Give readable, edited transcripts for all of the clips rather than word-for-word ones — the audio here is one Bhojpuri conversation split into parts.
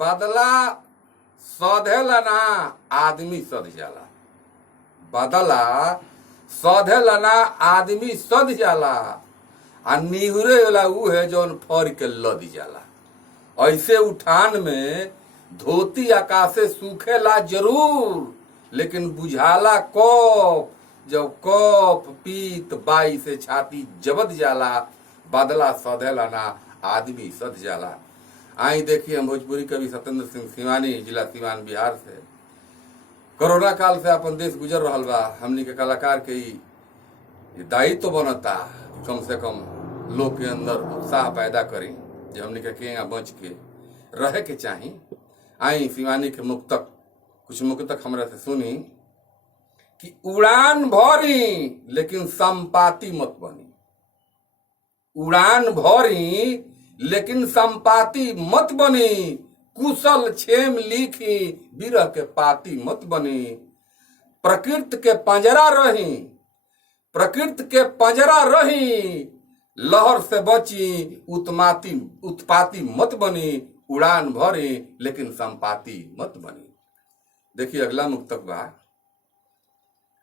बदला सधेला ना आदमी सध जाला। बदला सधेला ना आदमी सध जाला। आ निहुरे वाला ऊ है जौन फर के लद जाला। ऐसे उठान में धोती आकाशे सूखेला जरूर, लेकिन बुझाला कब जब कफ पीत बाई से छाती जबद जाला। बदला सधेला ना आदमी सध जाला। आई देखिए, हम भोजपुरी कवि सत्येंद्र सिंह सिवानी, जिला सिवान, बिहार से। कोरोना काल से अपन देश गुजर रहा बा। हमनी के कलाकार के दायित्व तो बनता कम से कम लोग के अंदर उत्साह पैदा करी, जो हमनी के केंगा बच के रहे के चाही। आई सिवानी के मुक्तक, कुछ मुक्तक हमरा से सुनी कि उड़ान भरी लेकिन संपाति मत बनी। उड़ान भरी लेकिन संपाति मत बनी। कुशल छेम लिखी बिरह के पाती मत बनी। प्रकृति के पंजरा रही, प्रकृति के पंजरा रही। लहर से बची उत्पाती मत बनी। उड़ान भरी लेकिन संपाति मत बनी। देखिए अगला मुक्तक बा।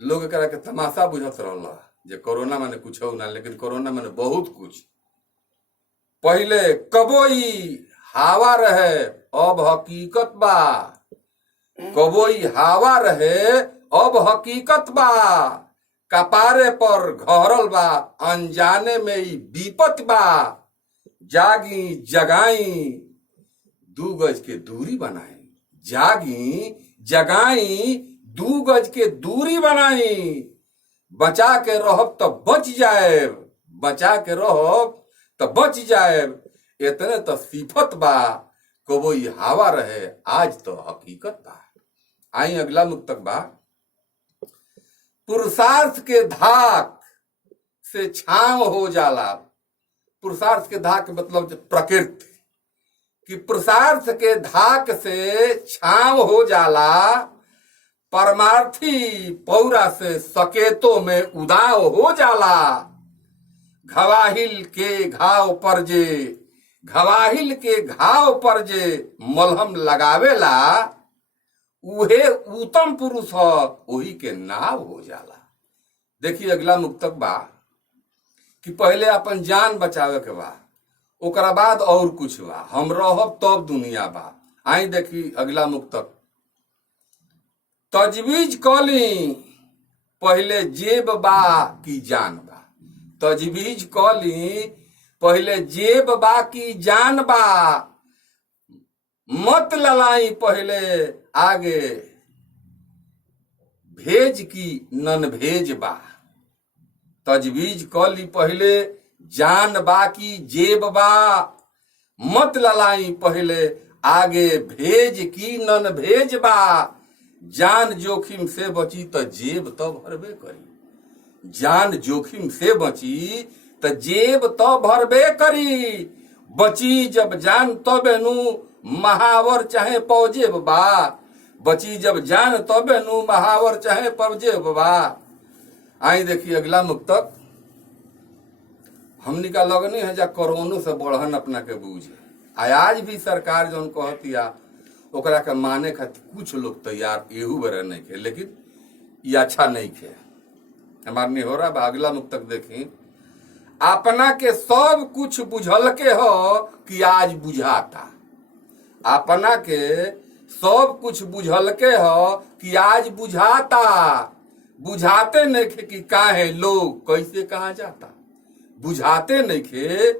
लोग एकरा के तमाशा बुझत रहला जे कोरोना माने कुछ ना, लेकिन कोरोना माने बहुत कुछ। पहले कबोई हवा रहे अब हकीकत बा। कबोई हवा रहे अब हकीकत बा। कपारे पर घरल बा अनजाने में ही विपत बा। जागी जगाई 2 गज के दूरी बनाई। जागी जगाई 2 गज के दूरी बनाई। बचा के रहब तो बच जाए, बचा के रहब तो बच जाए। इतने तो सिफत बा। कबोई हवा रहे आज तो हकीकत बा। आई अगला मुक्तक बा। पुरुषार्थ के धाक से छांव हो जाला। पुरुषार्थ के धाक मतलब प्रकृति कि पुरुषार्थ के धाक से छांव हो जाला। परमार्थी पौरा से सकेतों में उदाव हो जाला। घवाहिल के घाव पर जे, घवाहिल के घाव पर जे मलहम लगावेला, उहे उत्तम पुरुष ह वही के नाव हो जाला। देखिए अगला मुक्तक बा कि पहले अपन जान बचावे के बा, ओकरा बाद और कुछ बा। हम रहब तब दुनिया बा। आई देखी अगला मुक्तक। तजवीज कली पहले जेब बा की जान बा। तजवीज कली पहले जेब बा की जान बा। मत ललाई पहले आगे भेज की नन भेज बा। तजवीज कली पहले जान बा की जेब बा। मत ललाई पहले आगे भेज की नन भेज बा। जान जोखिम से बची तो जेब तो भरबे करी। जान जोखिम से बची तो जेब तो भरबे करी। बची जब जान तबे नु महावर चाहे पौजेब बा। बची जब जान तबे नु महावर चाहे पौजेब बा। आई देखिए अगला मुक्तक। हमनी का लगनी है जा कोरोना से बढ़न अपना के बूझ। आज भी सरकार जौन कहतिया ओकरा के माने खातिर कुछ लोग तैयार एहू बरे नहीं खे, लेकिन ये अच्छा नहीं खे। हमार निहोरा बा। अगला मुक्तक देखी। अपना के सब कुछ बुझल के हो कि आज बुझाता। अपना के सब कुछ बुझल के हो कि आज बुझाता। बुझाते नहीं खे कि काहे लोग कैसे कहा जाता। बुझाते नहीं खे,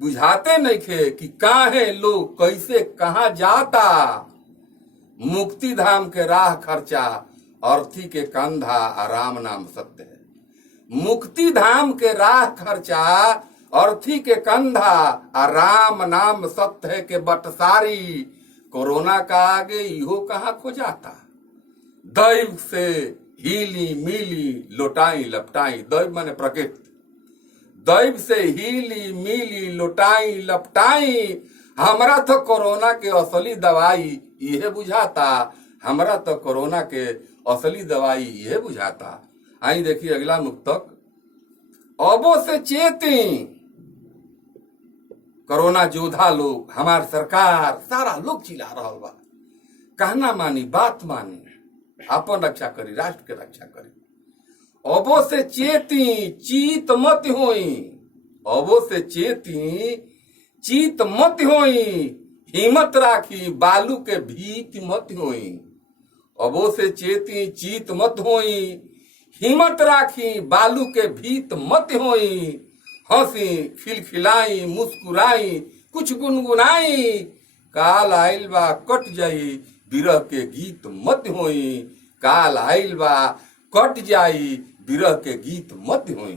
बुझाते नहीं खे कि काहे लोग कैसे कहा जाता। मुक्ति धाम के राह खर्चा अर्थी के कंधा आराम नाम सत्य है। मुक्ति धाम के राह खर्चा अर्थी के कंधा आराम नाम सत्य है के बटसारी। कोरोना का आगे इहो कहाँ खो जाता। दैव से हीली मिली लोटाई लपटाई। दैव माने प्रकृति। दैव से हीली मिली लोटाई लपटाई। हमरा तो कोरोना के असली दवाई यह बुझाता। हमरा तो कोरोना के असली दवाई यह बुझाता। आई देखिए अगला मुक्तक। अबो से चेती कोरोना योद्धा लोग, हमार सरकार, सारा लोग चिल्ला रहा बा। कहना मानी, बात मानी, अपन रक्षा करी, राष्ट्र के रक्षा करी। अबो से चेती, चीत मत होई। अबो से चेती, चीत मत होई। हिम्मत राखी, बालू के भीत मत होई। अबो से चेती, चीत मत होई। हिम्मत राखी, बालू के भीत मत होई। हंसी, खिलखिलाई, मुस्कुराई, कुछ गुनगुनाई। काल आइल बा कट जाई, बिरह के गीत मत होई। काल आइल बा कट जाई, बिरह के गीत मत होई।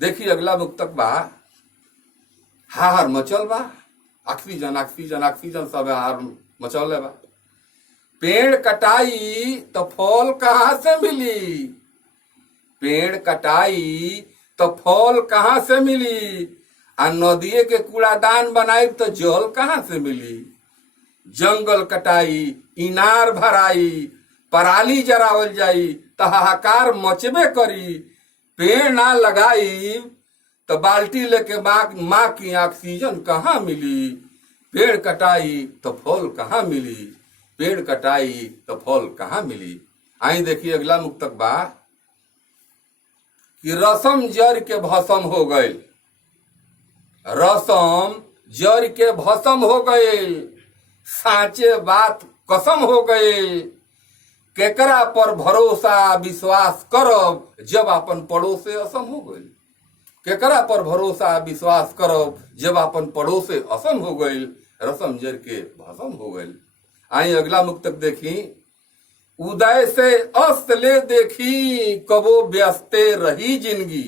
देखिए अगला मुक्तक बा, हाहार मचल बा। ऑक्सीजन ऑक्सीजन ऑक्सीजन सब हार मचल बा। पेड़ कटाई तो फल कहाँ से मिली? पेड़ कटाई तो फल कहाँ से मिली? आ नदिये के कूड़ादान बनाई तो जल कहाँ से मिली? जंगल कटाई, इनार भराई, पराली जरावल जाई तो हाहाकार मचबे करी। पेड़ ना लगाई तो बाल्टी लेके माँ की ऑक्सीजन कहाँ मिली? पेड़ कटाई तो फल कहाँ मिली? पेड़ कटाई तो फल कहाँ मिली? आई देखिए अगला मुक्तक बा कि रसम जर के भस्म हो गए। रसम जर के भस्म हो गए, साचे बात कसम हो गए। केकरा पर भरोसा विश्वास करब, जब अपन पड़ोसे असम हो गए। केकरा पर भरोसा विश्वास करब, जब अपन पड़ोसे असम हो गए। रसम जर के भस्म हो गए। आई अगला मुक्तक देखी, उदय से अस्त ले देखी, कबो व्यस्ते रही जिंदगी।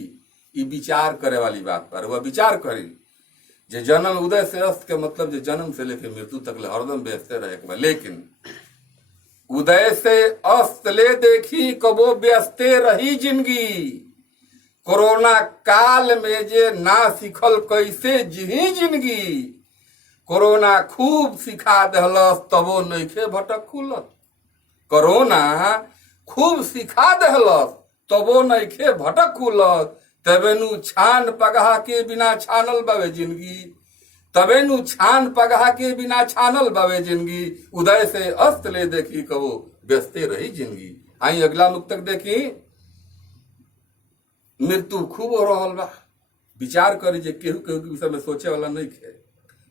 ये विचार करे वाली बात पर वह विचार करी। जे जन्म उदय से अस्त के मतलब जे जन्म से लेकर मृत्यु तक ले हरदम व्यस्ते रहे। लेकिन उदय से अस्त ले देखी, कबो व्यस्ते रही जिंदगी। कोरोना काल में जे ना सिखल कैसे जी जिंदगी। कोरोना खूब सिखा दहलस, तबो नइखे भटक खुलत। कोरोना खूब सिखा दहलस, तबो नइखे भटक खुलत। तबेनु छान पगहा के बिना छानल बावे जिंदगी। तबेनु छान पगहा के बिना छानल बावे जिंदगी। उदय से अस्त ले देखी, कबो व्यस्ते रही जिंदगी। आई अगला मुक्तक देखी, मृत्यु खूब हो रहा बा। विचार करी जे केहू केहू के विषय में सोचे वाला नहीं खे।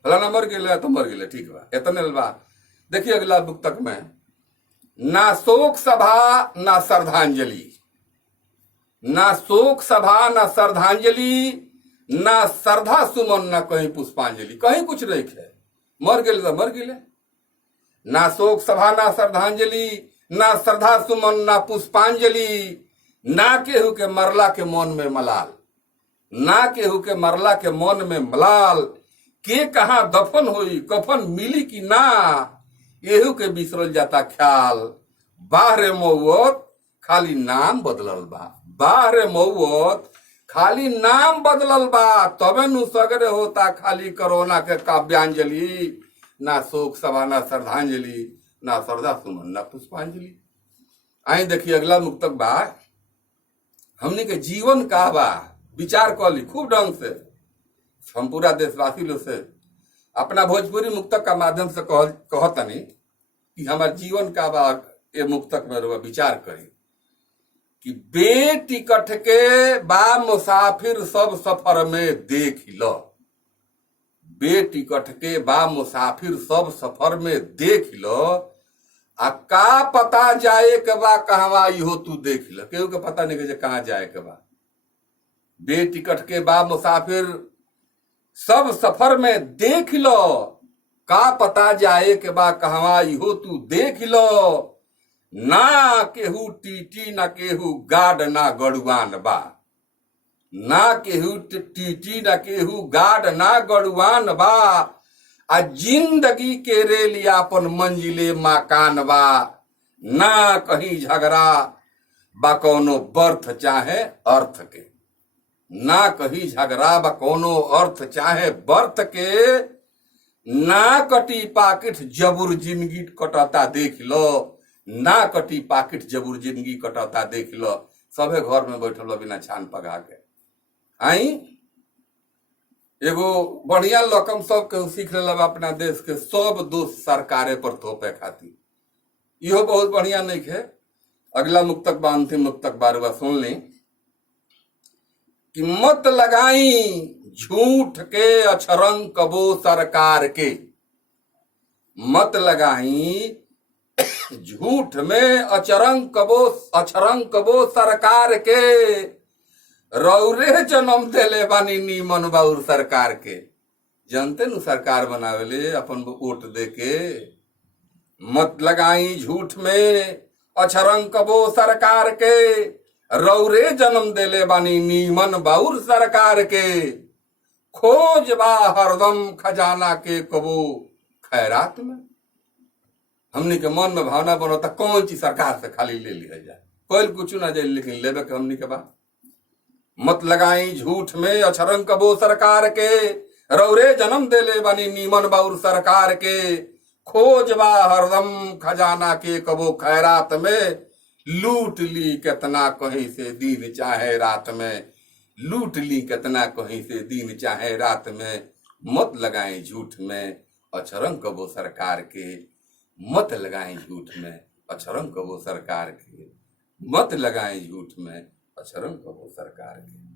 फलाना मर गया तो मर गया, ठीक बा, इतने बा। देखिए अगला मुक्तक में, ना शोक सभा ना श्रद्धांजलि। ना शोक सभा ना श्रद्धांजलि, ना श्रद्धा सुमन ना कहीं पुष्पांजलि। कहीं कुछ नहीं खे, मर गए तो मर गए। ना शोक सभा ना श्रद्धांजलि, ना श्रद्धा सुमन ना पुष्पांजलि। ना केहू के मरला के मन में मलाल, ना केहू के मरला के मन में मलाल। के कहाँ दफन हुई, कफन मिली कि ना, एहू के बिसरल जाता ख्याल। बाहरे मौत खाली नाम बदलल बा। बाहरे मौत खाली नाम बदलल बा। तबे नु सगरे होता खाली कोरोना के काव्यांजलि। ना शोक सभा ना श्रद्धांजलि, ना श्रद्धा सुमन ना पुष्पांजलि। आई देखिए अगला मुक्तक बा, हमने के जीवन का बा विचार कर ली खूब ढंग से। हम पूरा देशवासी लोग से अपना भोजपुरी मुक्तक का माध्यम से कहतनी कि हमार जीवन का बा। ये मुक्तक में विचार करी कि बेटिकट के बा मुसाफिर सब सफर में देख लो। बेटिकट के बा मुसाफिर सब सफर में देख लो। आ का पता जाए के बा कहवा, इहो तू देख लो। केहू के पता नहीं कि कहाँ जाए के बा। बेटिकट के बा मुसाफिर सब सफर में देख लो। का पता जाए के बा कहवा, इहो तू देख लो। ना केहू टीटी ना केहू गार्ड ना गड़ुआन बा। ना केहू टीटी ना केहू गार्ड ना गड़ुआन बा। आ जिंदगी के रेल यापन मंजिले माकान बा। ना कहीं झगड़ा बा कोनो बर्थ चाहे अर्थ के। ना कहीं झगड़ा बा कोनो अर्थ चाहे बर्थ के। ना कटी पाकिट जबुर जिंदगी कटता देख लो। ना कटी पाकिट जबुर जिंदगी कटता देख लो। सभे घर में बैठल बिना छान पगा के। आई एगो बढ़िया लकम सब के सीख लेला बा अपना देश के, सब दोष सरकारे पर थोपे खातिर। इहो बहुत बढ़िया नहीं है। अगला मुक्तक बा, अंतिम मुक्तक बारवा सुन ली कि मत लगाई झूठ के अछरंग कबो सरकार के, मत लगाई झूठ में अछरंग कबो सरकार के, रौरे जन्म देले बानी नीमन बाउर सरकार के। जनते नु सरकार बनावेले अपन वोट दे के। मत लगाई झूठ में अछरंग कबो सरकार के, रौरे जन्म देले बानी नीमन बाउर सरकार के, खोज बा हरदम खजाना के कबो खैरात में। हमनी के मन में भावना बनता कौन चीज सरकार से खाली ले लिया जाए, कोई कुछ ना जाए, लेकिन लेबे के हमनी के बा। मत लगाई झूठ में अछरंग कबो सरकार के, रौरे जन्म देले बानी नीमन बाउर सरकार के, खोज बा हरदम खजाना के कबो खैरात में, लूट ली कितना कहीं से दिन चाहे रात में, लूट ली कितना कहीं से दिन चाहे रात में। मत लगाएं झूठ में अछरंग कबो सरकार के, मत लगाएं झूठ में अछरंग कबो सरकार के, मत लगाएं झूठ में अछरंग कबो सरकार के।